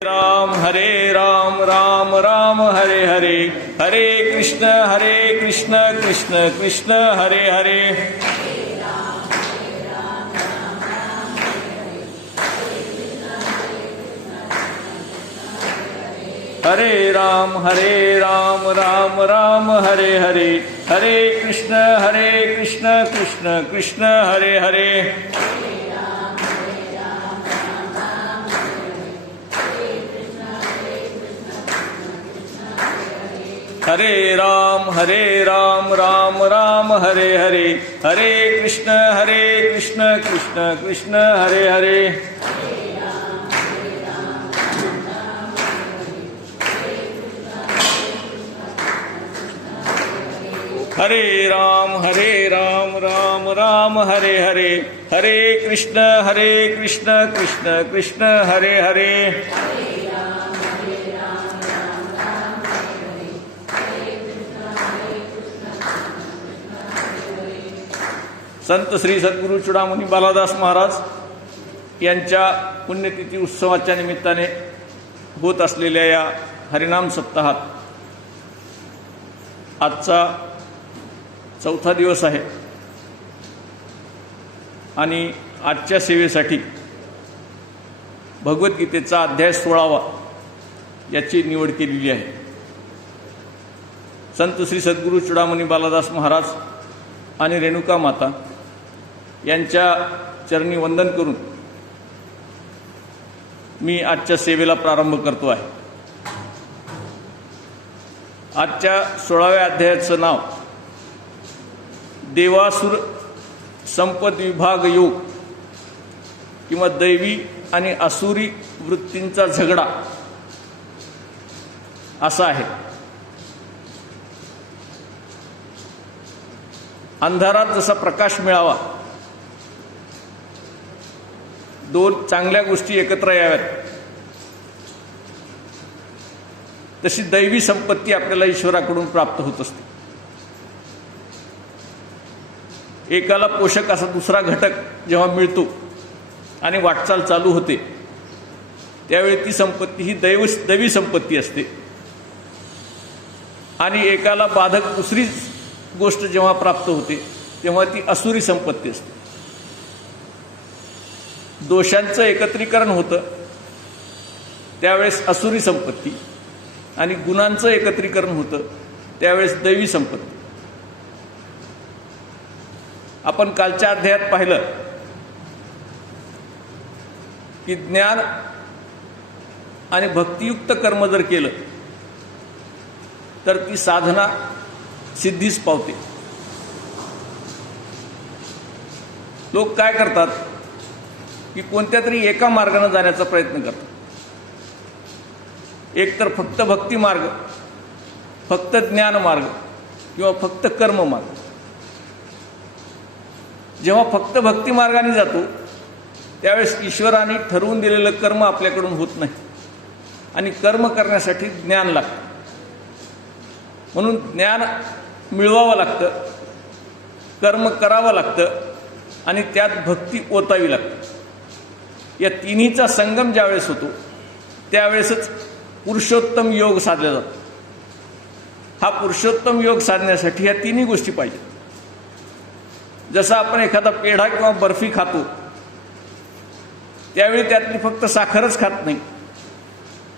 राम राम राम हरे हरे, हरे कृष्ण कृष्ण कृष्ण हरे हरे। हरे राम राम राम हरे हरे, हरे कृष्ण कृष्ण कृष्ण हरे हरे। हरे राम राम राम हरे हरे, हरे कृष्ण कृष्ण कृष्ण हरे हरे। हरे राम राम राम हरे हरे, हरे कृष्ण कृष्ण कृष्ण हरे हरे। संत श्री सद्गुरू चूडामणी बालादास महाराज यांच्या पुण्यतिथी उत्सवाच्या निमित्ताने होत असलेल्या या हरिनाम सप्ताहात आजचा चौथा दिवस आहे आणि आजच्या सेवेसाठी भगवद्गीतेचा अध्याय 16वा याची निवड केलेली आहे। संत श्री सद्गुरू चूडामणी बालादास महाराज आणि रेणुका माता यांच्या चरणी वंदन करून मी आजच्या सेवेला प्रारंभ करतो आहे। आजच्या 16व्या अध्यायाचं नाव देवासुर संपद विभाग योग किंवा दैवी आणि असुरी वृत्तींचा झगडा असा आहे। अंधारात जसा प्रकाश मिळावा, दोन चांगल्या गोष्टी एकत्र याव्यात, तशी दैवी संपत्ती आपल्याला ईश्वराकडून प्राप्त होत असते। एकाला पोषक असा दुसरा घटक जेव्हा मिळतो आणि वाटचाल चालू होते त्यावेळी ती संपत्ती ही दैवी संपत्ती असते आणि एकाला बाधक दुसरी गोष्ट जेव्हा प्राप्त होते तेव्हा ती असुरी संपत्ती असते। दोषांचं एकत्रीकरण होतं त्यावेळेस असुरी संपत्ती आणि गुणांचं एकत्रीकरण होतं त्यावेळेस दैवी संपत्ती। आपण कालच्या अध्यायात पाहिलं की ज्ञान आणि भक्तियुक्त कर्म जर केलं तर ती साधना सिद्धीस पावते। लोक काय करतात की कोणत्या तरी एका मार्गाने जाण्याचा प्रयत्न करतात। एक तर फक्त भक्ती मार्ग, फक्त ज्ञान मार्ग किंवा फक्त कर्म मार्ग। जेव्हा फक्त भक्ती मार्गाने जातो त्यावेळेस ईश्वराने ठरवून दिलेलं कर्म आपल्याकडून होत नाही आणि कर्म करण्यासाठी ज्ञान लागतं। म्हणून ज्ञान मिळवावं लागतं, कर्म करावं लागतं आणि त्यात भक्ती ओतावी लागते। या तिन्हीचा संगम ज्यावेळेस होतो त्यावेळेसच पुरुषोत्तम योग साधला जातो। हा पुरुषोत्तम योग साधण्यासाठी ह्या तिन्ही गोष्टी पाहिजेत। जसं आपण एखादा पेढा किंवा बर्फी खातो त्यावेळी त्यातली फक्त साखरच खात नाही,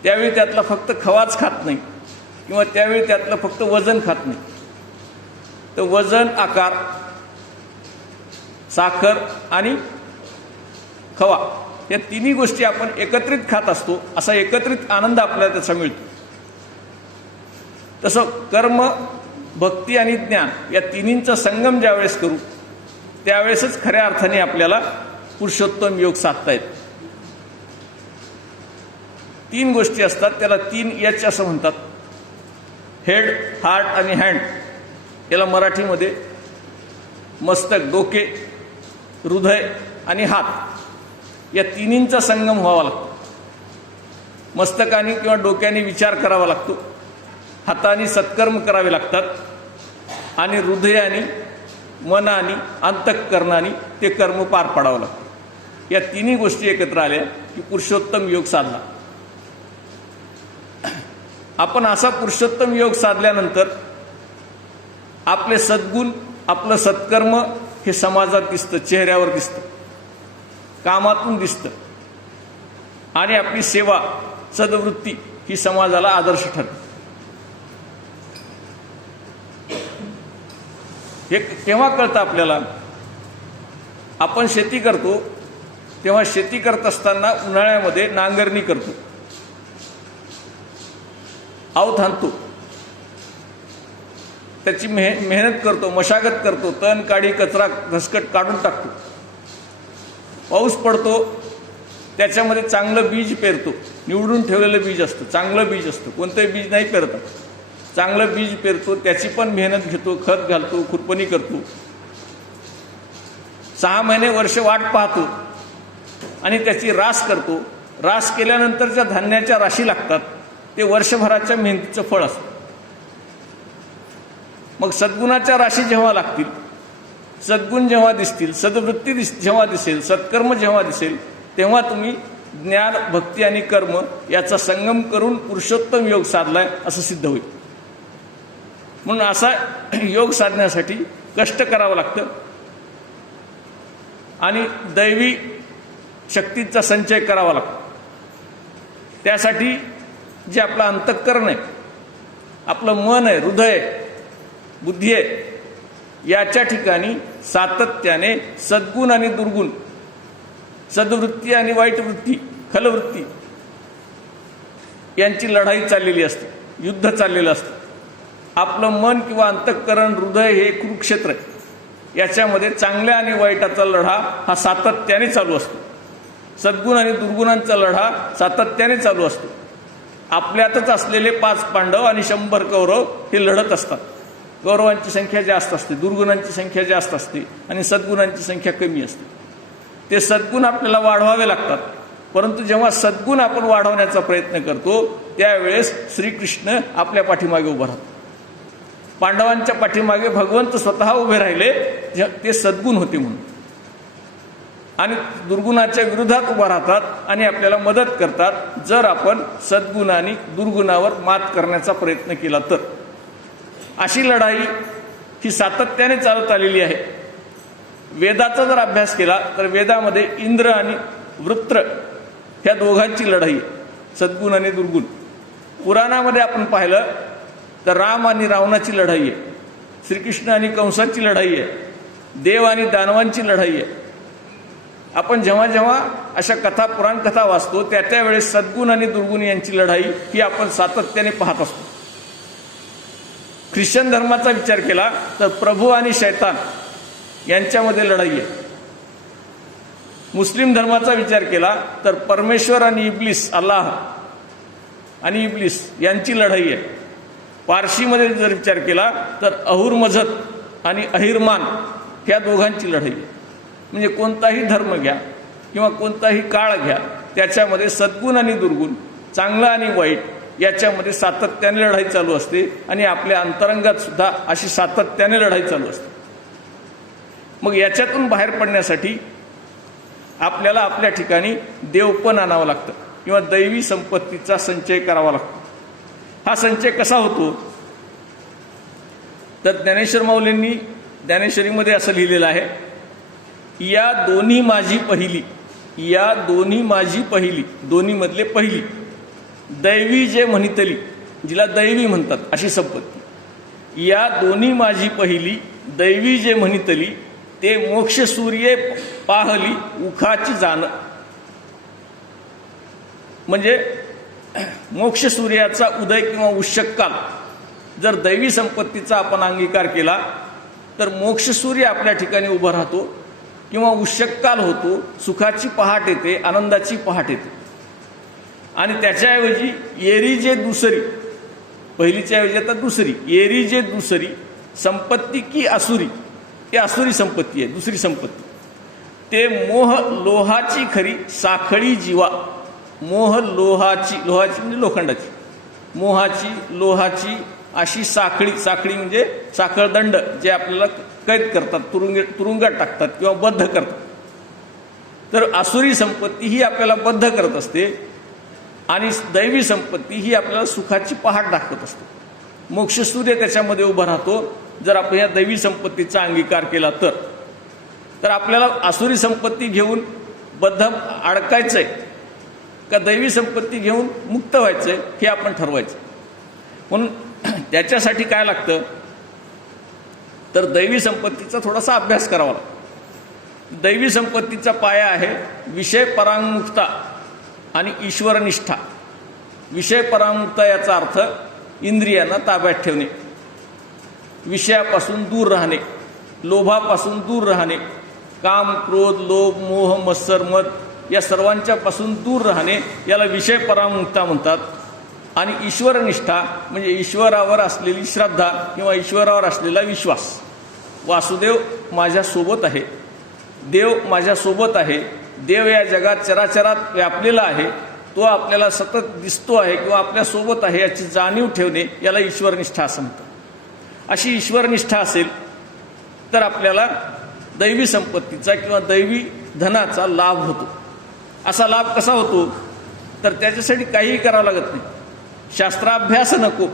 त्यावेळी त्यातला फक्त खवाच खात नाही किंवा त्यावेळी त्यातलं फक्त वजन खात नाही, तर वजन, आकार, साखर आणि खवा या तिन्ही गोष्टी आपण एकत्रित खात असतो। असा एकत्रित आनंद आपल्याला त्याचा मिळतो। तसं कर्म, भक्ती आणि ज्ञान या तिन्हींचा संगम ज्यावेळेस करू त्यावेळेसच खऱ्या अर्थाने आपल्याला पुरुषोत्तम योग साधता येतो। 3 गोष्टी असतात, त्याला 3 H असं म्हणतात। हेड, हार्ट आणि हँड। याला मराठीमध्ये मस्तक, डोके, हृदय आणि हात या तिन्हींचा संगम व्हावा लागतो। मस्तकाने किंवा डोक्याने विचार करावा लागतो, हाताने सत्कर्म करावे लागतात आणि हृदयाने, मनाने, अंतःकरणाने ते कर्म पार पाडावं लागतं। या तिन्ही गोष्टी एकत्र आल्या की पुरुषोत्तम योग साधला। आपण असा पुरुषोत्तम योग साधल्यानंतर आपले सद्गुण, आपलं सत्कर्म हे समाजात दिसतं, चेहऱ्यावर दिसतं, कामातून दिसतं आणि आपली सेवा, सद्वृत्ती ही समाजाला आदर्श ठरते. हे केव्हा कळतं आपल्याला? आपण शेती करतो तेव्हा शेती करत असताना उन्हाळ्यामध्ये नांगरणी करतो, आवत हाणतो, त्याची मेहनत करतो, मशागत करतो, तण काडी कचरा घसकट काढून टाकतो. पाऊस पडतो, त्याच्यामध्ये चांगलं बीज पेरतो, निवडून ठेवलेलं बीज असतं, चांगलं बीज असतं, कोणतंही बीज नाही पेरत, चांगलं बीज पेरतो, त्याची पण मेहनत घेतो, खत घालतो, खुरपणी करतो, 6 महिने वर्ष वाट पाहतो आणि त्याची रास करतो. रास केल्यानंतरच्या धान्याच्या राशी लागतात, ते वर्षभराच्या मेहनतीचं फळ असतं. मग सद्गुणाच्या राशी जेव्हा लागतील, सद्गुण जेव्हा दिसतील, सद्वृत्ती जेव्हा दिसेल, सत्कर्म जेव्हा दिसेल, तेव्हा तुम्ही ज्ञान, भक्ती आणि कर्म याचा संगम करून पुरुषोत्तम योग साधलाय असं सिद्ध होईल. म्हणून असा योग साधण्यासाठी कष्ट करावं लागतं आणि दैवी शक्तीचा संचय करावा लागतो. त्यासाठी जे आपलं अंतःकरण आहे, आपलं मन आहे, हृदय आहे, बुद्धी आहे, याच्या ठिकाणी सातत्याने सद्गुण आणि दुर्गुण, सद्वृत्ती आणि वाईट वृत्ती, खलवृत्ती यांची लढाई चाललेली असते, युद्ध चाललेलं असतं. आपलं मन किंवा अंतःकरण, हृदय हे कुरुक्षेत्र आहे. याच्यामध्ये चांगल्या आणि वाईटाचा लढा हा सातत्याने चालू असतो. सद्गुण आणि दुर्गुणांचा लढा सातत्याने चालू असतो. आपल्यातच असलेले 5 पांडव आणि 100 कौरव हे लढत असतात. कौरवांची संख्या जास्त असते, दुर्गुणांची संख्या जास्त असते आणि सद्गुणांची संख्या कमी असते. ते सद्गुण आपल्याला वाढवावे लागतात. परंतु जेव्हा सद्गुण आपण वाढवण्याचा प्रयत्न करतो त्यावेळेस श्रीकृष्ण आपल्या पाठीमागे उभं राहतात. पांडवांच्या पाठीमागे भगवंत स्वतः उभे राहिले, ते सद्गुण होते म्हणून, आणि दुर्गुणाच्या विरोधात उभा राहतात आणि आपल्याला मदत करतात जर आपण सद्गुणाने दुर्गुणावर मात करण्याचा प्रयत्न केला तर. अशी लढाई ही सातत्याने चालत आलेली आहे. वेदाचा जर अभ्यास केला तर वेदामध्ये इंद्र आणि वृत्र ह्या दोघांची लढाई आहे, सद्गुण आणि दुर्गुण. पुराणामध्ये आपण पाहिलं तर राम आणि रावणाची लढाई आहे, श्रीकृष्ण आणि कंसाची लढाई आहे, देव आणि दानवांची लढाई आहे. आपण जेव्हा जेव्हा अशा कथा, पुराण कथा वाचतो त्या वेळेस सद्गुण आणि दुर्गुण यांची लढाई ही आपण सातत्याने पाहत असतो. ख्रिश्चन धर्माचा विचार केला तर प्रभू आणि शैतान यांच्यामध्ये लढाई आहे. मुस्लिम धर्माचा विचार केला तर परमेश्वर आणि इब्लिस, अल्लाह आणि इब्लिस यांची लढाई आहे. पारशीमध्ये जर विचार केला तर अहुर मझत आणि अहिरमान ह्या दोघांची लढाई आहे. म्हणजे कोणताही धर्म घ्या किंवा कोणताही काळ घ्या, त्याच्यामध्ये सद्गुण आणि दुर्गुण, चांगलं आणि वाईट याच्यामध्ये सातत्याने लढाई चालू असते आणि आपल्या अंतरंगात सुद्धा अशी सातत्याने लढाई चालू असते. मग याच्यातून बाहेर पडण्यासाठी आपल्याला आपल्या ठिकाणी देवपण आणावं लागतं किंवा दैवी संपत्तीचा संचय करावा लागतो. हा संचय कसा होतो तर ज्ञानेश्वर माऊलींनी ज्ञानेश्वरीमध्ये असं लिहिलेलं आहे, या दोन्ही माझी पहिली, या दोन्ही माझी पहिली, दोन्ही मधले पहिली, दैवी जे म्हणितली, जिला दैवी म्हणतात अशी संपत्ती, या दोन्ही माझी पहिली, दैवी जे म्हणितली, ते मोक्ष सूर्ये पाहली उखाची जाण. म्हणजे मोक्ष सूर्याचा उदय किंवा उष्यकाल जर दैवी संपत्तीचा आपण अंगीकार केला तर मोक्ष सूर्य आपल्या ठिकाणी उभा राहतो किंवा उष्यकाल होतो, सुखाची पहाट येते, आनंदाची पहाट येते. आणि त्याच्याऐवजी येरी जे दुसरी, पहिलीच्या ऐवजी आता दुसरी, येरी जे दुसरी संपत्ती की आसुरी, ती आसुरी संपत्ती आहे, दुसरी संपत्ती. ते मोह लोहाची खरी साखळी जीवा, मोह लोहाची, लोहाची म्हणजे लोखंडाची, मोहाची लोहाची अशी साखळी, साखळी म्हणजे साखळदंड जे आपल्याला कैद करतात, तुरुंगात टाकतात किंवा बद्ध करतात. तर आसुरी संपत्ती ही आपल्याला बद्ध करत असते आणि दैवी संपत्ती ही आपल्याला सुखाची पहाट दाखवत असते. मोक्षसूर्य त्याच्यामध्ये उभा राहतो जर आपण या दैवी संपत्तीचा अंगीकार केला तर आपल्याला आसुरी संपत्ती घेऊन बद्ध अडकायचंय का दैवी संपत्ती घेऊन मुक्त व्हायचंय हे आपण ठरवायचं. म्हणून त्याच्यासाठी काय लागतं तर दैवी संपत्तीचा थोडासा अभ्यास करावा लागतो. दैवी संपत्तीचा पाया आहे विषय परांगमुक्ता आणि ईश्वरनिष्ठा. विषय परांगमुक्ता याचा अर्थ इंद्रियांना ताब्यात ठेवणे, विषयापासून दूर राहणे, लोभापासून दूर राहणे, काम क्रोध लोभ मोह मत्सर मद या सर्वांच्या पासून दूर राहणे याला विषय परांगमुक्ता म्हणतात. आणि ईश्वरनिष्ठा म्हणजे ईश्वरावर असलेली श्रद्धा किंवा ईश्वरावर असलेला विश्वास. वासुदेव माझ्यासोबत आहे, देव माझ्यासोबत आहे, देव या जगात चराचरात व्यापलेला आहे, तो आपल्याला सतत दिसतो आहे किंवा आपल्यासोबत आहे याची जाणीव ठेवणे याला ईश्वरनिष्ठा असं म्हणतात. अशी ईश्वरनिष्ठा असेल तर आपल्याला दैवी संपत्तीचा किंवा दैवी धनाचा लाभ होतो. असा लाभ कसा होतो तर त्याच्यासाठी काहीही करावं लागत नाही. शास्त्राभ्यास नको,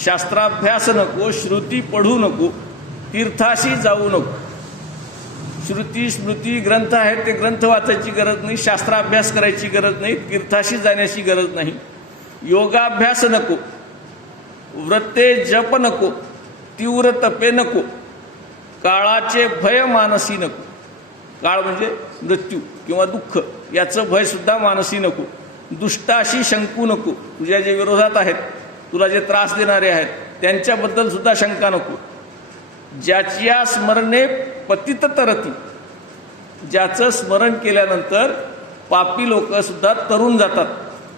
शास्त्राभ्यास नको, श्रुती पढू नको, तीर्थाशी जाऊ नको. श्रुती स्मृती ग्रंथ आहेत ते ग्रंथ वाचायची गरज नाही, शास्त्राभ्यास करायची गरज नाही, तीर्थाशी जाण्याची गरज नाही. योगाभ्यास नको, व्रते जप नको, तीव्र तपे नको, काळाचे भय मानसी नको. काळ म्हणजे मृत्यू किंवा दुःख याचं भय सुद्धा मानसी नको. दुष्टाशी शंकू नको, तुझ्या जे विरोधात आहेत, तुला जे त्रास देणारे आहेत त्यांच्याबद्दल सुद्धा शंका नको. ज्याच्या स्मरणे पतित तरती, ज्याचं स्मरण केल्यानंतर पापी लोक सुद्धा तरुण जातात,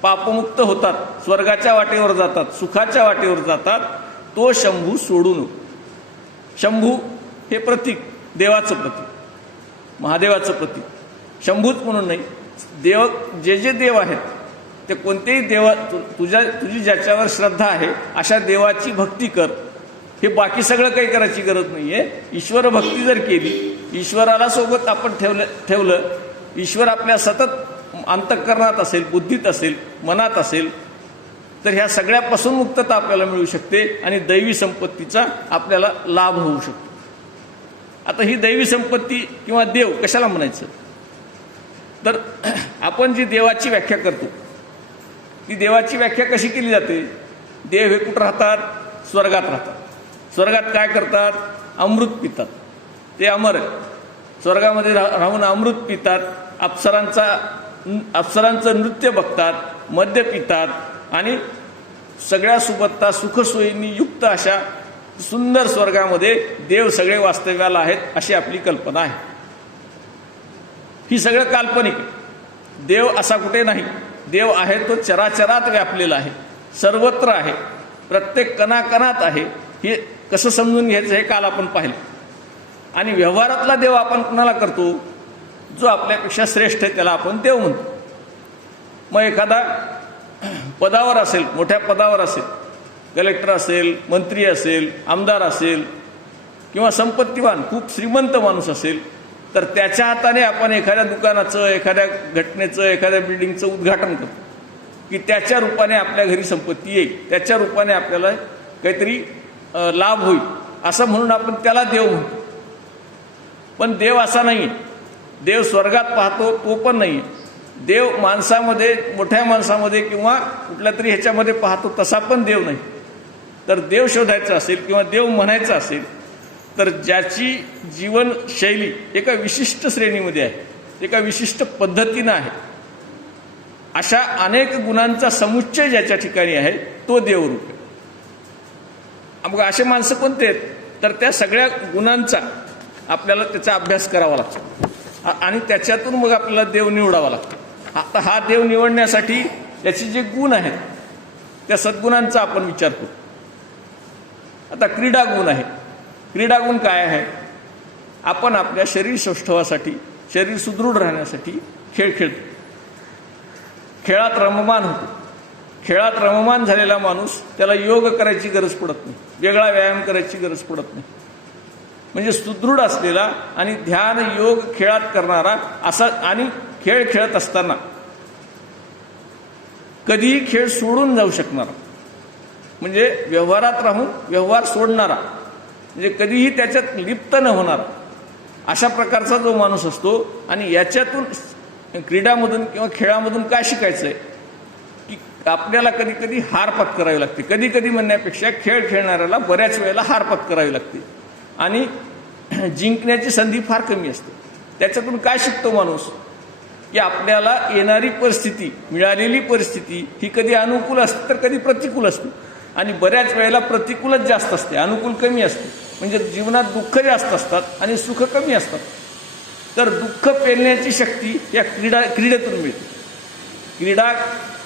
पापमुक्त होतात, स्वर्गाच्या वाटेवर जातात, सुखाच्या वाटेवर जातात, तो शंभू सोडू नको. शंभू हे प्रतीक, देवाचं प्रतीक, महादेवाचं प्रतीक. शंभूच म्हणून नाही, देव जे जे देव आहेत ते कोणतेही देवा तुझी ज्याच्यावर श्रद्धा आहे अशा देवाची भक्ती कर. हे बाकी सगळं काही करायची गरज नाही आहे. ईश्वर भक्ती जर केली, ईश्वराला सोबत आपण ठेवलं, ईश्वर आपल्या सतत अंतःकरणात असेल, बुद्धीत असेल, मनात असेल, तर ह्या सगळ्यापासून मुक्तता आपल्याला मिळू शकते आणि दैवी संपत्तीचा आपल्याला लाभ होऊ शकतो. आता ही दैवी संपत्ती किंवा देव कशाला म्हणायचं तर आपण जी देवाची व्याख्या करतो ती देवाची व्याख्या कशी केली जाते. देव हे कुठं राहतात, स्वर्गात राहतात. स्वर्गात काय करतात, अमृत पितात, ते अमर आहे. स्वर्गामध्ये राहून अमृत पितात, अप्सरांचं नृत्य बघतात, मद्य पितात आणि सगळ्या सुबत्ता सुखसोयींनी युक्त अशा सुंदर स्वर्गामध्ये देव सगळे वास्तव्याला आहेत अशी आपली कल्पना आहे. ही सगळं काल्पनिक आहे. देव असा कुठे नाही. देव आहे तो चराचरात व्यापलेला आहे, सर्वत्र आहे, प्रत्येक कणाकणात आहे. हे कसं समजून घ्यायचं हे काल आपण पाहिलं. आणि व्यवहारातला देव आपण कुणाला करतो, जो आपल्यापेक्षा श्रेष्ठ आहे त्याला आपण देव म्हणतो. मग एखादा पदावर असेल, मोठ्या पदावर असेल, कलेक्टर असेल, मंत्री असेल, आमदार असेल किंवा संपत्तीवान खूप श्रीमंत माणूस असेल तर त्याच्या हाताने आपण एखाद्या दुकानाचं, एखाद्या घटनेचं, एखाद्या बिल्डिंगचं उद्घाटन करतो की त्याच्या रूपाने आपल्या घरी संपत्ती येईल, त्याच्या रूपाने आपल्याला काहीतरी लाभ होईल असं म्हणून आपण त्याला देव म्हणतो. पण देव असा नाही. देव स्वर्गात पाहतो तो पण नाही. देव माणसामध्ये, मोठ्या माणसामध्ये किंवा कुठल्या तरी ह्याच्यामध्ये पाहतो तसा पण देव नाही. तर देव शोधायचा असेल किंवा देव म्हणायचा असेल तर ज्याची जीवनशैली एका विशिष्ट श्रेणीमध्ये आहे, एका विशिष्ट पद्धतीनं आहे, अशा अनेक गुणांचा समुच्चय ज्याच्या ठिकाणी आहे तो देवरूप आहे. मग असे माणसं कोणते आहेत तर त्या सगळ्या गुणांचा आपल्याला त्याचा अभ्यास करावा लागतो आणि त्याच्यातून मग आपल्याला देव निवडावा लागतो. आता हा देव निवडण्यासाठी त्याचे जे गुण आहेत त्या सद्गुणांचा आपण विचार करू. आता क्रीडा गुण आहे. क्रीडा गुण काय आहे, आपण आपल्या शरीर सौष्ठवासाठी, शरीर सुदृढ राहण्यासाठी खेळ खेळतो, खेळात रममान होतो. खेळात रममान झालेला माणूस त्याला योग करायची गरज पडत नाही, वेगळा व्यायाम करायची गरज पडत नाही. म्हणजे सुदृढ असलेला आणि ध्यान योग खेळात करणारा असा, आणि खेळ खेळत असताना कधीही खेळ सोडून जाऊ शकणारा, म्हणजे व्यवहारात राहून व्यवहार सोडणारा, म्हणजे कधीही त्याच्यात लिप्त न होणारा, अशा प्रकारचा जो माणूस असतो. आणि याच्यातून क्रीडामधून किंवा खेळामधून काय शिकायचं आहे की आपल्याला कधी कधी हार पत्करावी लागते. कधी कधी म्हणण्यापेक्षा खेळ खेळणाऱ्याला बऱ्याच वेळेला हार पत्करावी लागते आणि जिंकण्याची संधी फार कमी असते. त्याच्यातून काय शिकतो माणूस की आपल्याला येणारी परिस्थिती, मिळालेली परिस्थिती ही कधी अनुकूल असते तर कधी प्रतिकूल असते, आणि बऱ्याच वेळेला प्रतिकूलच जास्त असते, अनुकूल कमी असते. म्हणजे जीवनात दुःख जास्त असतात आणि सुख कमी असतात. तर दुःख पेलण्याची शक्ती या क्रीडेतून मिळते. क्रीडा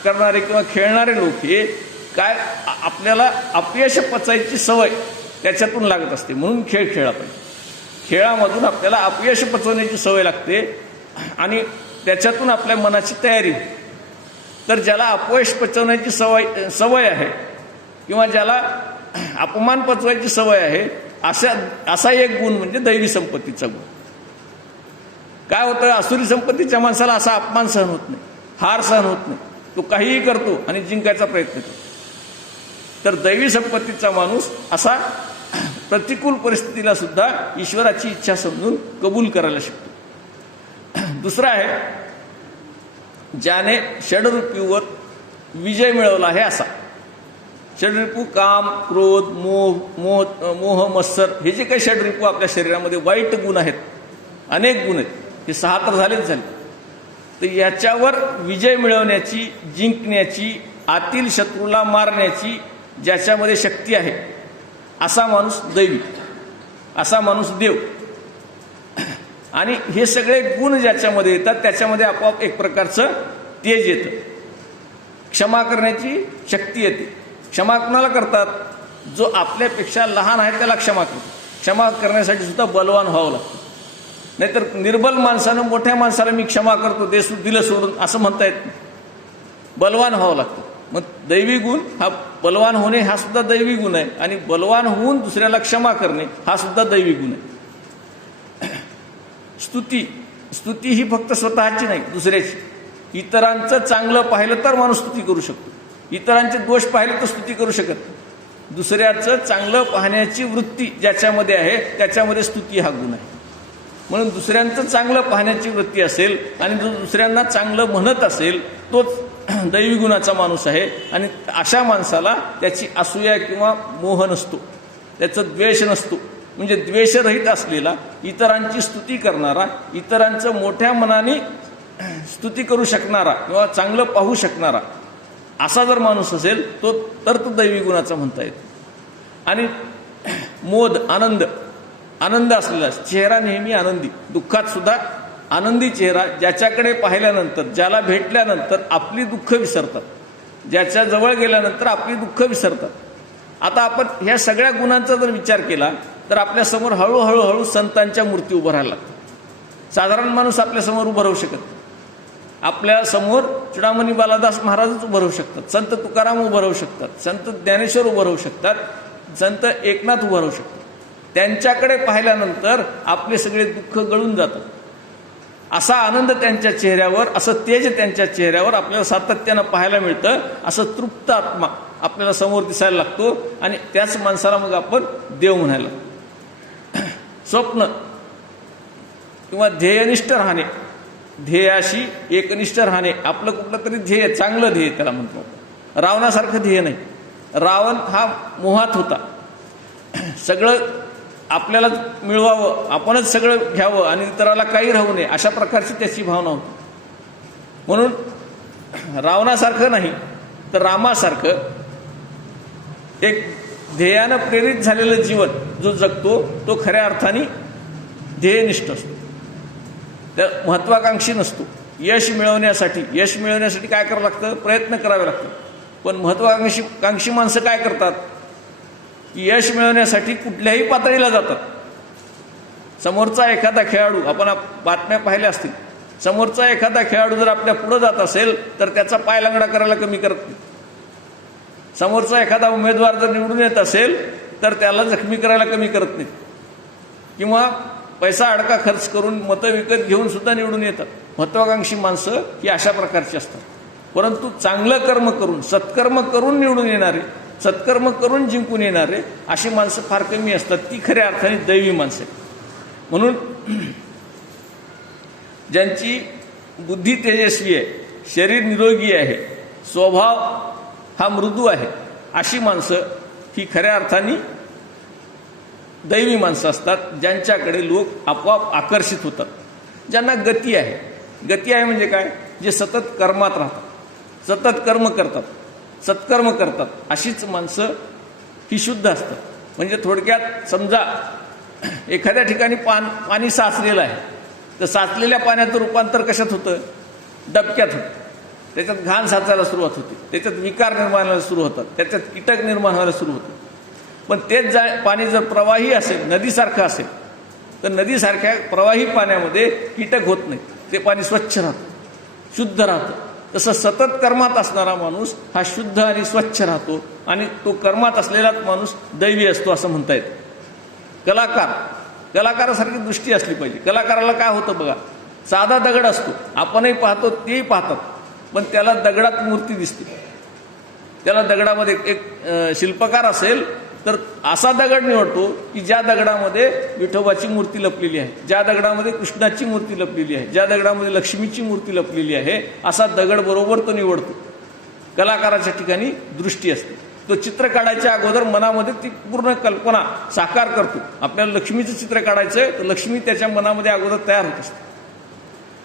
करणारे किंवा खेळणारे लोक हे काय आपल्याला अपयश पचायची सवय त्याच्यातून लागत असते, म्हणून खेळ खेळला पाहिजे. खेळामधून आपल्याला अपयश पचवण्याची सवय लागते आणि त्याच्यातून आपल्या मनाची तयारी होते. तर ज्याला अपयश पचवण्याची सवय आहे किंवा ज्याला अपमान पचवायची सवय आहे, असा एक गुण म्हणजे दैवी संपत्तीचा गुण. काय होतं, आसुरी संपत्तीच्या माणसाला असा अपमान सहन होत नाही, हार सहन होत नाही, तो काहीही करतो आणि जिंकायचा प्रयत्न करतो. तर दैवी संपत्तीचा माणूस असा प्रतिकूल परिस्थितीला सुद्धा ईश्वराची इच्छा समजून कबूल करायला शिकतो. दुसरा आहे, ज्याने षड्रिपूवर विजय मिळवला आहे असा. षड्रिपू काम, क्रोध, मोह, मत्सर, हे जे काही षड्रिपू आपल्या शरीरामध्ये वाईट गुण आहेत, अनेक गुण आहेत, हे 6 तर झालेच झाले. तर याच्यावर विजय मिळवण्याची, जिंकण्याची, आतील शत्रूला मारण्याची ज्याच्यामध्ये शक्ती आहे असा माणूस दैवी, असा माणूस देव. आणि हे सगळे गुण ज्याच्यामध्ये येतात त्याच्यामध्ये आपोआप एक प्रकारचं तेज येतं, क्षमा करण्याची शक्ती येते. क्षमा कुणाला करतात? जो आपल्यापेक्षा लहान आहे त्याला क्षमा करतो. क्षमा करण्यासाठी सुद्धा बलवान व्हावं लागतं. नाहीतर निर्बल माणसानं मोठ्या माणसाला मी क्षमा करतो दिलं सोडून असं म्हणता येत नाही, बलवान व्हावं लागतं. मग दैवी गुण हा, बलवान होणे हा सुद्धा दैवी गुण आहे, आणि बलवान होऊन दुसऱ्याला क्षमा करणे हा सुद्धा दैवी गुण आहे. स्तुती ही फक्त स्वतःची नाही, दुसऱ्याची. इतरांचं चांगलं पाहिलं तर माणूस स्तुती करू शकतो, इतरांचे दोष पाहिले तर स्तुती करू शकत नाही. दुसऱ्याचं चांगलं पाहण्याची वृत्ती ज्याच्यामध्ये आहे त्याच्यामध्ये स्तुती हा गुण आहे. म्हणून दुसऱ्यांचं चांगलं पाहण्याची वृत्ती असेल आणि जो दुसऱ्यांना चांगलं म्हणत असेल तोच दैवी गुणाचा माणूस आहे. आणि अशा माणसाला त्याची असूया किंवा मोह नसतो, त्याचं द्वेष नसतो. म्हणजे द्वेषरहित असलेला, इतरांची स्तुती करणारा, इतरांचं मोठ्या मनाने स्तुती करू शकणारा किंवा चांगलं पाहू शकणारा असा जर माणूस असेल तर तो दैवी गुणाचा म्हणता येतो. आणि मोद, आनंद असलेला चेहरा नेहमी आनंदी, दुःखात सुद्धा आनंदी चेहरा, ज्याच्याकडे पाहिल्यानंतर, ज्याला भेटल्यानंतर आपली दुःख विसरतात, ज्याच्या जवळ गेल्यानंतर आपली दुःख विसरतात. आता आपण ह्या सगळ्या गुणांचा जर विचार केला तर आपल्यासमोर हळूहळू संतांच्या मूर्ती उभं राहायला लागतात. साधारण माणूस आपल्यासमोर उभं राहू शकत नाही. आपल्या समोर चुडामणी बालादास महाराजच उभं राहू शकतात, संत तुकाराम उभं राहू शकतात, संत ज्ञानेश्वर उभं राहू शकतात, संत एकनाथ उभं राहू शकतात. त्यांच्याकडे पाहिल्यानंतर आपले सगळे दुःख गळून जातात. असा आनंद त्यांच्या चेहऱ्यावर, असं तेज त्यांच्या चेहऱ्यावर आपल्याला सातत्यानं पाहायला मिळतं. असं तृप्त आत्मा आपल्याला समोर दिसायला लागतो आणि त्याच माणसाला मग आपण देव म्हणायला. स्वप्न किंवा ध्येयनिष्ठ राहणे, ध्येयाशी एकनिष्ठ राहणे, आपलं कुठलं तरी ध्येय, चांगलं ध्येय त्याला म्हणतो. रावणासारखं ध्येय नाही. रावण हा मोहात होता, सगळं आपल्याला मिळवावं, आपणच सगळं घ्यावं आणि इतराला काही राहू नये, अशा प्रकारची त्याची भावना होती. म्हणून रावणासारखं नाही तर रामासारखं एक ध्येयानं प्रेरित झालेलं जीवन जो जगतो तो खऱ्या अर्थाने ध्येयनिष्ठ असतो, त्या महत्वाकांक्षी नसतो. यश मिळवण्यासाठी काय करावं लागतं? प्रयत्न करावे लागतात. पण महत्वाकांक्षी माणसं काय करतात की यश मिळवण्यासाठी कुठल्याही पातळीला जातात. समोरचा एखादा खेळाडू, आपण बातम्या पाहिल्या असतील, समोरचा एखादा खेळाडू जर आपल्या पुढे जात असेल तर त्याचा पाय लंगडा करायला कमी करत नाही. समोरचा एखादा उमेदवार जर निवडून येत असेल तर त्याला जखमी करायला कमी करत नाहीत, किंवा पैसा अडका खर्च करून मतं विकत घेऊन सुद्धा निवडून येतात. महत्वाकांक्षी माणसं ही अशा प्रकारची असतात. परंतु चांगलं कर्म करून, सत्कर्म करून निवडून येणारे, सत्कर्म करून जिंकून येणारे अशी माणसं फार कमी असतात. ती खऱ्या अर्थाने दैवी माणसं आहेत. म्हणून ज्यांची बुद्धी तेजस्वी आहे, शरीर निरोगी आहे, स्वभाव हा मृदू आहे, अशी माणसं ही खऱ्या अर्थाने दैवी माणसं असतात, ज्यांच्याकडे लोक आपोआप आकर्षित होतात. ज्यांना गती आहे. गती आहे म्हणजे काय? जे सतत कर्मात राहतात, सतत कर्म करतात, सत्कर्म करतात, अशीच माणसं ही शुद्ध असतात. म्हणजे थोडक्यात समजा एखाद्या ठिकाणी पाणी साचलेलं आहे, तर साचलेल्या पाण्याचं रूपांतर कशात होतं? डबक्यात होतं. त्याच्यात घाण साचायला सुरुवात होते, त्याच्यात विकार निर्माण व्हायला सुरू होतात, त्याच्यात कीटक निर्माण व्हायला सुरू होतं. पण तेच पाणी जर प्रवाही असेल, नदीसारखं असेल, तर नदीसारख्या प्रवाही पाण्यामध्ये कीटक होत नाही, ते पाणी स्वच्छ राहतं, शुद्ध राहतं. तसं सतत कर्मात असणारा माणूस हा शुद्ध आणि स्वच्छ राहतो आणि तो कर्मात असलेलाच माणूस दैवी असतो असं म्हणता येतं. कलाकारासारखी दृष्टी असली पाहिजे. कलाकाराला काय होतं बघा, साधा दगड असतो, आपणही पाहतो, तेही पाहतात, पण त्याला दगडात मूर्ती दिसते. त्याला दगडामध्ये एक शिल्पकार असेल तर असा दगड निवडतो की ज्या दगडामध्ये विठोबाची मूर्ती लपलेली आहे, ज्या दगडामध्ये कृष्णाची मूर्ती लपलेली आहे, ज्या दगडामध्ये लक्ष्मीची मूर्ती लपलेली आहे, असा दगड बरोबर तो निवडतो. कलाकाराच्या ठिकाणी दृष्टी असते. तो चित्र काढायच्या अगोदर मनामध्ये ती पूर्ण कल्पना साकार करतो. आपल्याला लक्ष्मीचं चित्र काढायचं आहे तर लक्ष्मी त्याच्या मनामध्ये अगोदर तयार होत असते.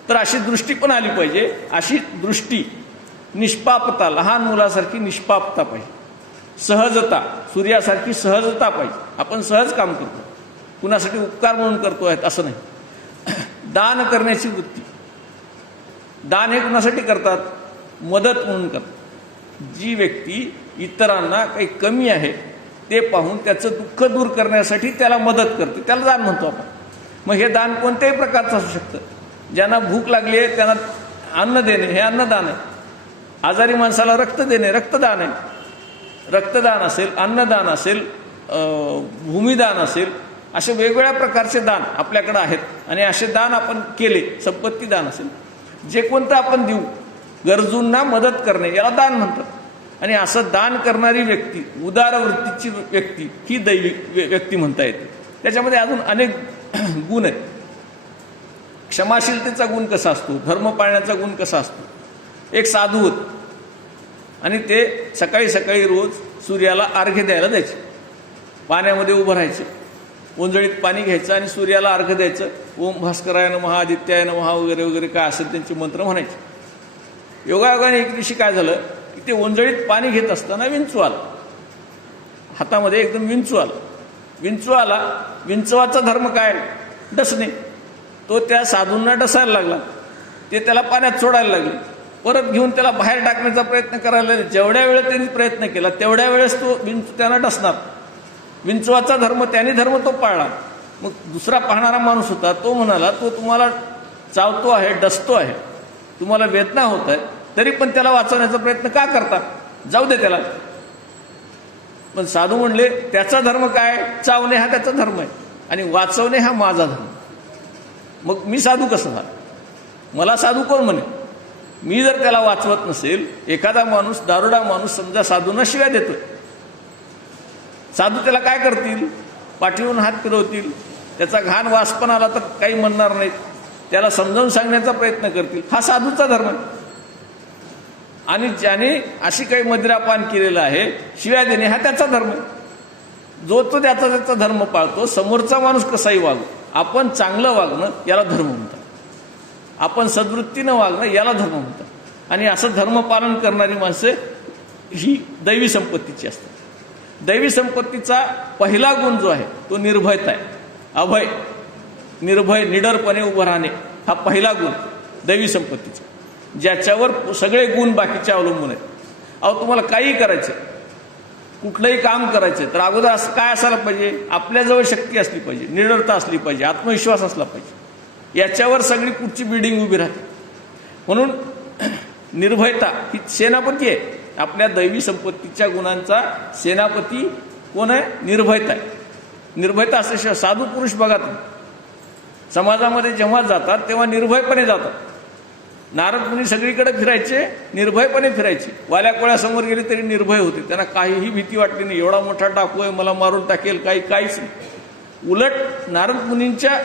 तर अशी दृष्टी पण आली पाहिजे. अशी दृष्टी, निष्पापता, लहान मुलासारखी निष्पापता पाहिजे, सहजता, सूर्यासारखी सहजता पाहिजे. आपण सहज काम करतो, कुणासाठी उपकार म्हणून करतो आहेत असं नाही. दान करण्याची वृत्ती. दान हे कुणासाठी करतात? मदत म्हणून करतात. जी व्यक्ती इतरांना काही कमी आहे ते पाहून त्याचं दुःख दूर करण्यासाठी त्याला मदत करते, त्याला दान म्हणतो आपण. मग हे दान कोणत्याही प्रकारचं असू शकतं. ज्यांना भूक लागली आहे त्यांना अन्न देणे हे अन्नदान आहे. आजारी माणसाला रक्त देणे रक्तदान आहे. रक्तदान असेल, अन्नदान असेल, भूमिदान असेल, असे वेगवेगळ्या प्रकारचे दान आपल्याकडे आहेत. आणि असे दान आपण केले, संपत्ती दान असेल, जे कोणतं आपण देऊ, गरजूंना मदत करणे याला दान म्हणतात. आणि असं दान करणारी व्यक्ती, उदार वृत्तीची व्यक्ती ही दैवी व्यक्ती म्हणता येते. त्याच्यामध्ये अजून अनेक गुण आहेत. क्षमाशीलतेचा गुण कसा असतो, धर्म पाळण्याचा गुण कसा असतो. एक साधू होते आणि ते सकाळी सकाळी रोज सूर्याला अर्घ्य द्यायला जायचे. पाण्यामध्ये उभं राहायचे, ओंजळीत पाणी घ्यायचं आणि सूर्याला अर्घ्य द्यायचं. ओम भास्कराय नमः, आदित्याय नमः वगैरे वगैरे काय असेल त्यांचे मंत्र म्हणायचे. योगायोगाने एक दिवशी काय झालं की ते ओंजळीत पाणी घेत असताना विंचू आला. हातामध्ये एकदम विंचू आला. विंचू आला, विंचवाचा धर्म काय? डसणे. तो त्या साधूंना डसायला लागला. ते त्याला पाण्यात सोडायला लागले. परत घेऊन त्याला बाहेर टाकण्याचा प्रयत्न करायला लागले. जेवढ्या वेळेस त्यांनी प्रयत्न केला तेवढ्या वेळेस तो विंचू त्यांना डसणार. विंचवाचा धर्म, त्याने धर्म तो पाळला. मग दुसरा पाहणारा माणूस होता, तो म्हणाला, तो तुम्हाला चावतो आहे, डसतो आहे, तुम्हाला वेदना होत आहे, तरी पण त्याला वाचवण्याचा प्रयत्न का करता? जाऊ दे त्याला. पण साधू म्हणले, त्याचा धर्म काय? चावणे हा त्याचा धर्म आहे आणि वाचवणे हा माझा धर्म. मग मी साधू कसं झाला? मला साधू कोण म्हणे? मी जर त्याला वाचवत नसेल, एखादा माणूस, दारुडा माणूस समजा साधूंना शिव्या देतोय, साधू त्याला काय करतील? पाठीवरून हात फिरवतील, त्याचा घाण वास पण आला तर काही म्हणणार नाहीत, त्याला समजावून सांगण्याचा प्रयत्न करतील. हा साधूचा धर्म आहे. आणि ज्याने अशी काही मदिरापान केलेलं आहे, शिव्या देणे हा त्याचा धर्म आहे. जो तो त्याचा धर्म पाळतो. समोरचा माणूस कसाही वागो, आपण चांगलं वागणं याला धर्म म्हणतात. आपण सद्वृत्तीनं वागणं याला धर्म म्हणतात. आणि असं धर्मपालन करणारी माणसं ही दैवी संपत्तीची असतात. दैवी संपत्तीचा पहिला गुण जो आहे तो निर्भयता आहे. अभय, निर्भय, निडरपणे उभं राहणे हा पहिला गुण दैवी संपत्तीचा, ज्याच्यावर सगळे गुण बाकीचे अवलंबून आहेत. अहो, तुम्हाला काही करायचं, कुठलंही काम करायचं तर अगोदर असं काय असायला पाहिजे? आपल्याजवळ शक्ती असली पाहिजे, निडरता असली पाहिजे, आत्मविश्वास असला पाहिजे. याच्यावर सगळी पुढची बिल्डिंग उभी राहते. म्हणून निर्भयता ही सेनापती आहे. आपल्या दैवी संपत्तीच्या गुणांचा सेनापती कोण आहे? निर्भयता आहे. निर्भयता असल्याशिवाय साधू पुरुष बघा तुम्ही समाजामध्ये जेव्हा जातात तेव्हा निर्भयपणे जातात. नारद मुनी सगळीकडे फिरायचे, निर्भयपणे फिरायचे. वाल्या कोळ्यासमोर गेले तरी निर्भय होते, त्यांना काहीही भीती वाटली नाही. एवढा मोठा डाकू आहे, मला मारून टाकेल, काहीच नाही. उलट नारद मुनींच्या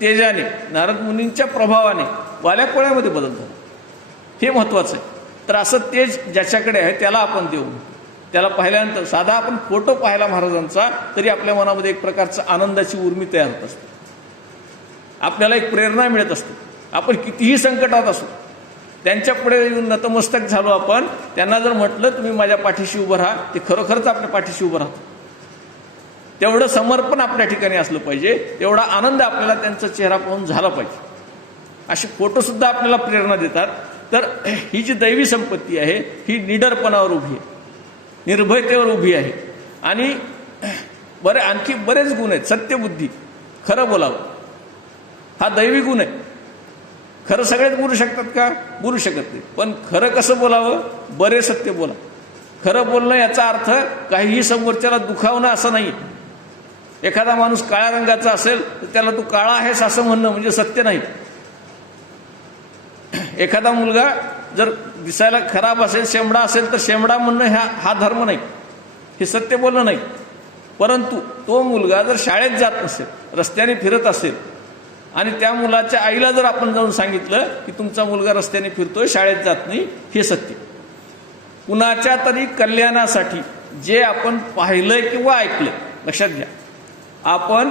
तेजाने, नारद मुनींच्या प्रभावाने वाल्या कोळ्यामध्ये बदल झाला. हे महत्वाचं आहे. तर असं तेज ज्याच्याकडे आहे त्याला आपण देऊ. त्याला पाहिल्यानंतर साधा आपण फोटो पाहिला महाराजांचा तरी आपल्या मनामध्ये एक प्रकारचं आनंदाची उर्मी तयार होत असते, आपल्याला एक प्रेरणा मिळत असते. आपण कितीही संकटात असू, त्यांच्या पुढे येऊन नतमस्तक झालो आपण, त्यांना जर म्हटलं तुम्ही माझ्या पाठीशी उभं राहा, ते खरोखरच आपल्या पाठीशी उभं राहतं. तेवढं समर्पण आपल्या ठिकाणी असलं पाहिजे, तेवढा आनंद आपल्याला त्यांचा चेहरा पाहून झाला पाहिजे. असे फोटोसुद्धा आपल्याला प्रेरणा देतात. तर ही जी दैवी संपत्ती आहे ही निडरपणावर उभी आहे, निर्भयतेवर उभी आहे. आणि आणखी बरेच गुण आहेत. सत्यबुद्धी, खरं बोलावं, हा दैवी गुण आहे. खरं सगळेच बोलू शकतात का? बोलू शकत नाही. पण खरं कसं बोलावं? बरे सत्य बोला. खरं बोलणं याचा अर्थ काहीही समोरच्याला दुखावणं असं नाही. एखादा माणूस काळ्या रंगाचा असेल तर त्याला तू काळा आहेस असं म्हणणं म्हणजे सत्य नाही. एखादा मुलगा जर दिसायला खराब असेल, शेंबडा असेल तर शेंबडा म्हणणं हा धर्म नाही, हे सत्य बोलणं नाही. परंतु तो मुलगा जर शाळेत जात नसेल, रस्त्याने फिरत असेल आणि त्या मुलाच्या आईला जर आपण जाऊन सांगितलं की तुमचा मुलगा रस्त्याने फिरतोय, शाळेत जात नाही, हे सत्य. कुणाच्या तरी कल्याणासाठी जे आपण पाहिलंय किंवा ऐकलंय, लक्षात घ्या, आपण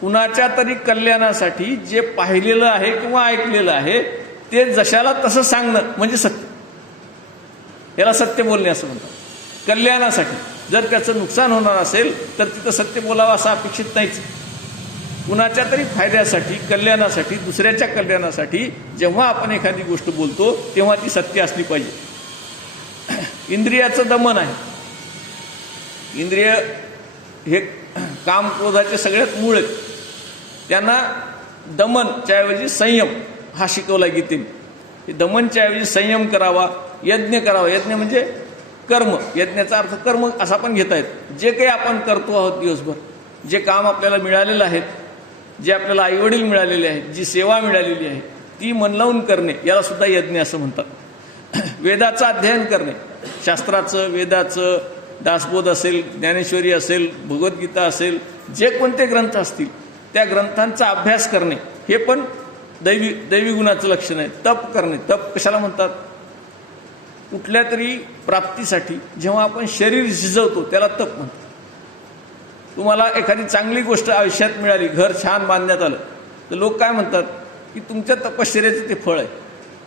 कुणाच्या तरी कल्याणासाठी जे पाहिलेलं आहे किंवा ऐकलेलं आहे ते जशाला तसं सांगणं म्हणजे सत्य. याला सत्य बोलणे असं म्हणतात. कल्याणासाठी जर त्याचं नुकसान होणार असेल तर तिथं सत्य बोलावं असं अपेक्षित नाहीच. कुणाच्या तरी फायद्यासाठी, कल्याणासाठी, दुसऱ्याच्या कल्याणासाठी जेव्हा आपण एखादी गोष्ट बोलतो तेव्हा ती सत्य असली पाहिजे. इंद्रियाचं दमन आहे. इंद्रिय हे काम क्रोधाचे सगळ्यात मूळ आहेत. त्यांना दमनच्या ऐवजी संयम हा शिकवला गीतेने. दमनच्या ऐवजी संयम करावा, यज्ञ करावा. यज्ञ म्हणजे कर्म. यज्ञाचा अर्थ कर्म असा पण घेता येत. जे काही आपण करतो आहोत दिवसभर, जे काम आपल्याला मिळालेलं आहे, जे आपल्याला आईवडील मिळालेले आहेत, जी सेवा मिळालेली आहे ती मन लावून करणे, याला सुद्धा यज्ञ असं म्हणतात. वेदाचं अध्ययन करणे, शास्त्राचं, वेदाचं, दासबोध असेल, ज्ञानेश्वरी असेल, भगवद्गीता असेल, जे कोणते ग्रंथ असतील त्या ग्रंथांचा अभ्यास करणे हे पण दैवी गुणाचं लक्षण आहे. तप करणे, तप कशाला म्हणतात? कुठल्या तरी प्राप्तीसाठी जेव्हा आपण शरीर झिजवतो त्याला तप म्हणतात. तुम्हाला एखादी चांगली गोष्ट आयुष्यात मिळाली, घर छान बांधण्यात आलं, तर लोक काय म्हणतात की तुमच्या तपश्चर्याचं ते फळ आहे.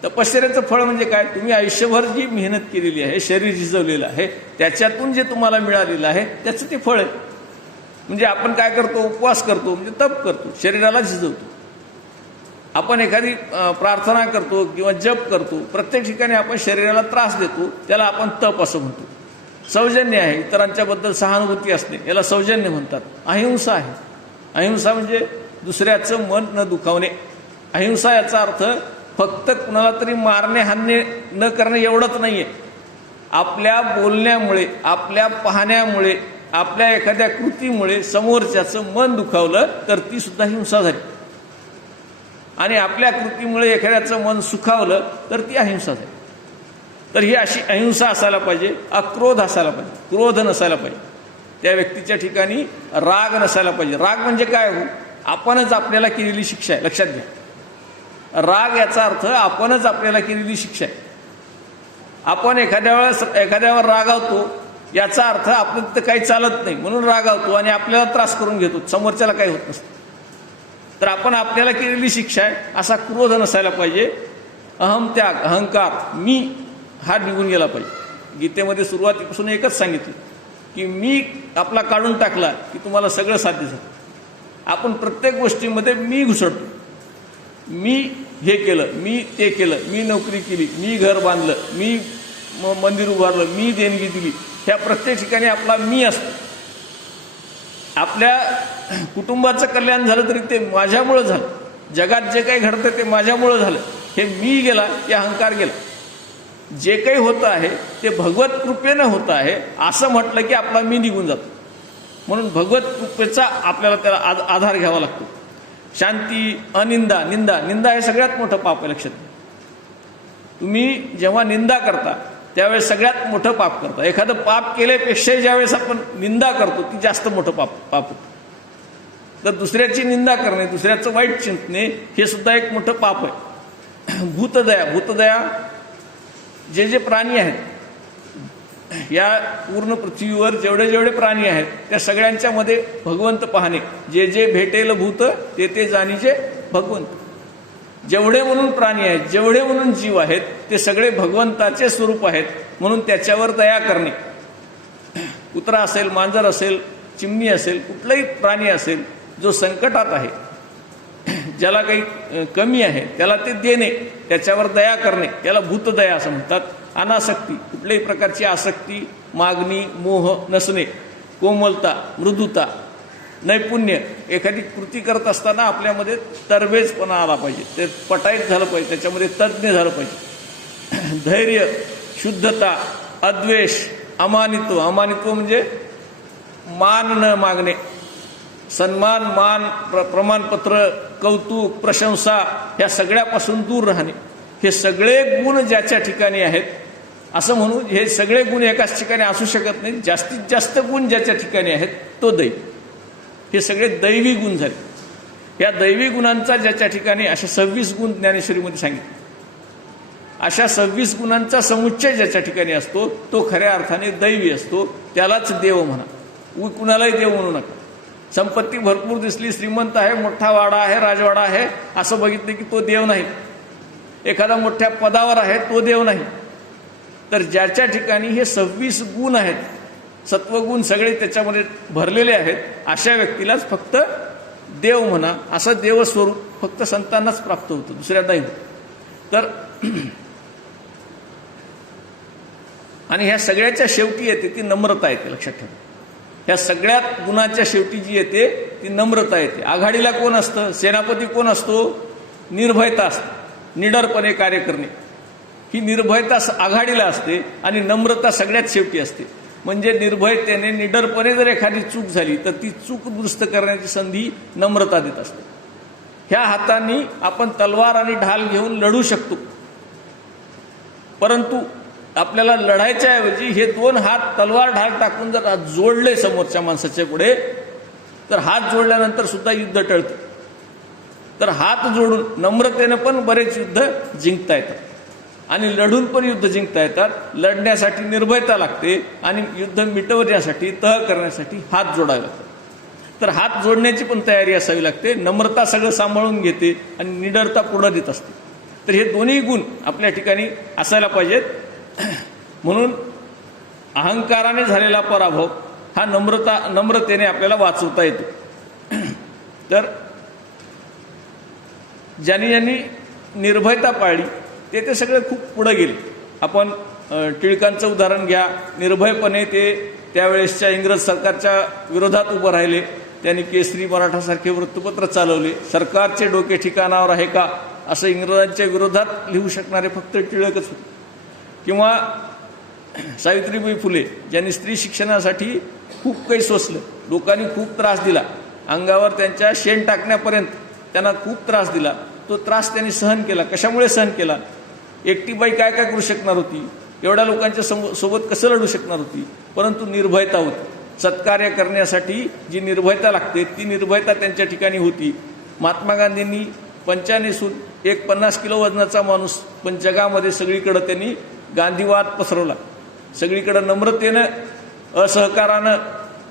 तपश्चर्याचं फळ म्हणजे काय? तुम्ही आयुष्यभर जी मेहनत केलेली आहे, शरीर झिजवलेलं आहे, त्याच्यातून जे तुम्हाला मिळालेलं आहे त्याचं ते फळ आहे. म्हणजे आपण काय करतो? उपवास करतो म्हणजे तप करतो, शरीराला झिजवतो. आपण एखादी प्रार्थना करतो किंवा जप करतो, प्रत्येक ठिकाणी आपण शरीराला त्रास देतो, त्याला आपण तप असं म्हणतो. सौजन्य आहे, इतरांच्याबद्दल सहानुभूती असणे, याला सौजन्य म्हणतात. अहिंसा आहे. अहिंसा म्हणजे दुसऱ्याचं मन न दुखावणे. अहिंसा याचा अर्थ फक्त कुणाला तरी मारणे, हाणणे न करणे एवढंच नाहीये. आपल्या बोलण्यामुळे, आपल्या पाहण्यामुळे, आपल्या एखाद्या कृतीमुळे समोरच्याचं मन दुखावलं तर ती सुद्धा हिंसा झाली. आणि आपल्या कृतीमुळे एखाद्याचं मन सुखावलं तर ती अहिंसा झाली. तर ही अशी अहिंसा असायला पाहिजे. अक्रोध असायला पाहिजे, क्रोध नसायला पाहिजे. त्या व्यक्तीच्या ठिकाणी राग नसायला पाहिजे. राग म्हणजे काय हो? आपणच आपल्याला केलेली शिक्षा आहे, लक्षात घ्या. राग याचा अर्थ आपणच आपल्याला केलेली शिक्षा आहे. आपण एखाद्यावर रागावतो याचा अर्थ आपलं तिथं काही चालत नाही म्हणून रागावतो आणि आपल्याला त्रास करून घेतो, समोरच्याला काही होत नसतं. तर आपण आपल्याला केलेली शिक्षा आहे असा क्रोध नसायला पाहिजे. अहमत्याग, अहंकार, मी हा निघून गेला पाहिजे. गीतेमध्ये सुरुवातीपासून एकच सांगितलं की मी आपला काढून टाकला की तुम्हाला सगळं साध्य झालं. आपण प्रत्येक गोष्टीमध्ये मी घुसडतो. मी हे केलं, मी ते केलं, मी नोकरी केली, मी घर बांधलं, मी मंदिर उभारलं, मी देणगी दिली, ह्या प्रत्येक ठिकाणी आपला मी असतो. आपल्या कुटुंबाचं कल्याण झालं तरी ते माझ्यामुळं झालं. जगात जे काही घडतं ते माझ्यामुळं झालं. हे मी गेला की अहंकार गेला. जे काही होतं आहे ते भगवत कृपेनं होतं आहे असं म्हटलं की आपला मी निघून जातो. म्हणून भगवत कृपेचा आपल्याला त्याला आधार घ्यावा लागतो. शांती, अनिंदा, निंदा. निंदा हे सगळ्यात मोठं पाप आहे, लक्षात घ्या. तुम्ही जेव्हा निंदा करता त्यावेळेस सगळ्यात मोठं पाप करता. एखादं पाप केल्यापेक्षाही ज्यावेळेस आपण निंदा करतो ती जास्त मोठं पाप होतं. तर दुसऱ्याची निंदा करणे, दुसऱ्याचं वाईट चिंतणे हे सुद्धा एक मोठं पाप आहे. भूतदया जे प्राणी आहेत या पूर्ण पृथ्वीवर जेवढे प्राणी आहेत त्या सगळ्यांच्या मध्ये भगवंत पाहणे. जे भेटेल भूत ते जाणीजे भगवंत. जेवढे म्हणून प्राणी आहेत, जेवढे म्हणून जीव आहेत ते सगळे भगवंताचे स्वरूप आहेत, म्हणून त्याच्यावर दया करणे. कुत्रा असेल, मांजर असेल, चिमणी असेल, कुठलाही प्राणी असेल जो संकटात आहे, ज्याला काही कमी आहे त्याला ते देणे, त्याच्यावर दया करणे, त्याला भूतदया असं म्हणतात. अनासक्ती, कुठल्याही प्रकारची आसक्ती, मागणी, मोह नसणे, कोमलता, मृदुता, नैपुण्य. एखादी कृती करत असताना आपल्यामध्ये तरबेजपणा आला पाहिजे, ते पटाईत झालं पाहिजे, त्याच्यामध्ये तज्ज्ञ झालं पाहिजे. धैर्य, शुद्धता, अद्वेष, अमानित्व म्हणजे मान न मागणे, सन्मान, मान, प्रमाणपत्र, कौतुक, प्रशंसा ह्या सगळ्यापासून दूर राहणे. हे सगळे गुण ज्याच्या ठिकाणी आहेत, असं म्हणू हे सगळे गुण एकाच ठिकाणी असू शकत नाहीत. जास्तीत जास्त गुण ज्याच्या ठिकाणी आहेत तो दैव. हे सगळे दैवी गुण झाले. या दैवी गुणांचा ज्याच्या ठिकाणी अशा 26 गुण ज्ञानेश्वरीमध्ये सांगितले. अशा 26 गुणांचा समुच्चय ज्याच्या ठिकाणी असतो तो खऱ्या अर्थाने दैवी असतो. त्यालाच देव म्हणा. कुणालाही देव म्हणू नका. संपत्ती भरपूर दिसली, श्रीमंत आहे, मोठा वाडा आहे, राजवाडा आहे, असं बघितलं की तो देव नाही. एखादा मोठ्या पदावर आहे तो देव नाही. तर ज्याच्या ठिकाणी हे 26 गुण आहेत, सत्वगुण सगळे त्याच्यामध्ये भरलेले आहेत, अशा व्यक्तीलाच फक्त देव म्हणा. असं देवस्वरूप फक्त संतांनाच प्राप्त होतं, दुसऱ्या नाही. तर आणि ह्या सगळ्याच्या शेवटी येते ती नम्रता येते. लक्षात ठेवा, ह्या सगळ्यात गुणाच्या शेवटी जी येते ती नम्रता येते. आघाडीला कोण असतं? सेनापती कोण असतो? निर्भयता असते, निडरपणे कार्य करणे. ही निर्भयता आघाडीला असते आणि नम्रता सगळ्यात शेवटी असते. म्हणजे निर्भयतेने, निडरपणे जर एखादी चूक झाली तर ती चूक दुरुस्त करण्याची संधी नम्रता देत असते. ह्या हातांनी आपण तलवार आणि ढाल घेऊन लढू शकतो, परंतु आपल्याला लढायच्या ऐवजी हे 2 हात तलवार ढाल टाकून जर जोडले समोरच्या माणसाच्या पुढे, तर हात जोडल्यानंतर सुद्धा युद्ध टळतं. तर हात जोडून नम्रतेने पण बरेच युद्ध जिंकता येतात आणि लढून पण युद्ध जिंकता येतात. लढण्यासाठी निर्भयता लागते आणि युद्ध मिटवण्यासाठी, तह करण्यासाठी हात जोडावे लागतात. तर हात जोडण्याची पण तयारी असावी लागते. नम्रता सगळं सांभाळून घेते आणि निडरता पुढे देत असते. तर हे दोन्ही गुण आपल्या ठिकाणी असायला पाहिजेत. म्हणून अहंकाराने झालेला पराभव हा नम्रतेने आपल्याला वाचवता येतो. तर ज्यांनी निर्भयता पाळली ते सगळे खूप पुढे गेले. आपण टिळकांचं उदाहरण घ्या. निर्भयपणे ते त्यावेळेसच्या इंग्रज सरकारच्या विरोधात उभं राहिले. त्यांनी केसरी मराठासारखे वृत्तपत्र चालवले. सरकारचे डोके ठिकाणावर आहे का असं इंग्रजांच्या विरोधात लिहू शकणारे फक्त टिळकच होते. किंवा सावित्रीबाई फुले, ज्यांनी स्त्री शिक्षणासाठी खूप काही सोसलं, लोकांनी खूप त्रास दिला, अंगावर त्यांच्या शेण टाकण्यापर्यंत त्यांना खूप त्रास दिला. तो त्रास त्यांनी सहन केला. कशामुळे सहन केला? एकटी बाई काय करू शकणार होती? एवढ्या लोकांच्या सोबत कसं लढू शकणार होती? परंतु निर्भयता होती. सत्कार्य करण्यासाठी जी निर्भयता लागते ती निर्भयता त्यांच्या ठिकाणी होती. महात्मा गांधींनी पंचा नेसून एक 50 किलो वजनाचा माणूस पण जगामध्ये सगळीकडे त्यांनी गांधीवाद पसरवला. सगळीकडे नम्रतेनं, असहकारानं,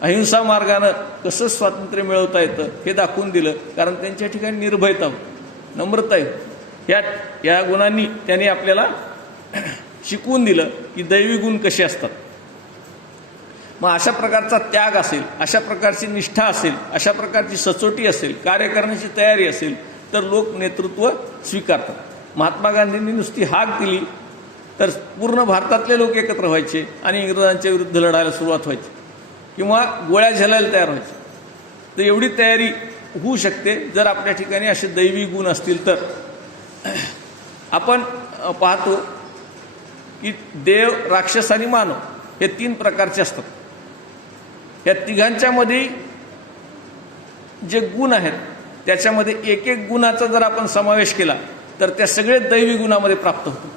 अहिंसा मार्गानं कसं स्वातंत्र्य मिळवता येतं हे दाखवून दिलं. कारण त्यांच्या ठिकाणी निर्भयता होती, नम्रता होती. या गुणांनी त्यांनी आपल्याला शिकवून दिलं की दैवी गुण कसे असतात. मग अशा प्रकारचा त्याग असेल, अशा प्रकारची निष्ठा असेल, अशा प्रकारची सचोटी असेल, कार्य करण्याची तयारी असेल तर लोक नेतृत्व स्वीकारतात. महात्मा गांधींनी नुसती हाक दिली तर पूर्ण भारतातले लोक एकत्र व्हायचे आणि इंग्रजांच्या विरुद्ध लढायला सुरुवात व्हायची किंवा गोळ्या झेलायला तयार व्हायचे. तर एवढी तयारी होऊ शकते जर आपल्या ठिकाणी असे दैवी गुण असतील तर. आपण पाहतो की देव, राक्षस आणि मानव हे 3 प्रकारचे असतात. या तिघांच्यामध्ये जे गुण आहेत त्याच्यामध्ये एक गुणाचा जर आपण समावेश केला तर त्या सगळे दैवी गुणामध्ये प्राप्त होतो.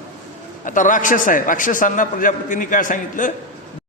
आता राक्षस आहे, राक्षसांना प्रजापतींनी काय सांगितलं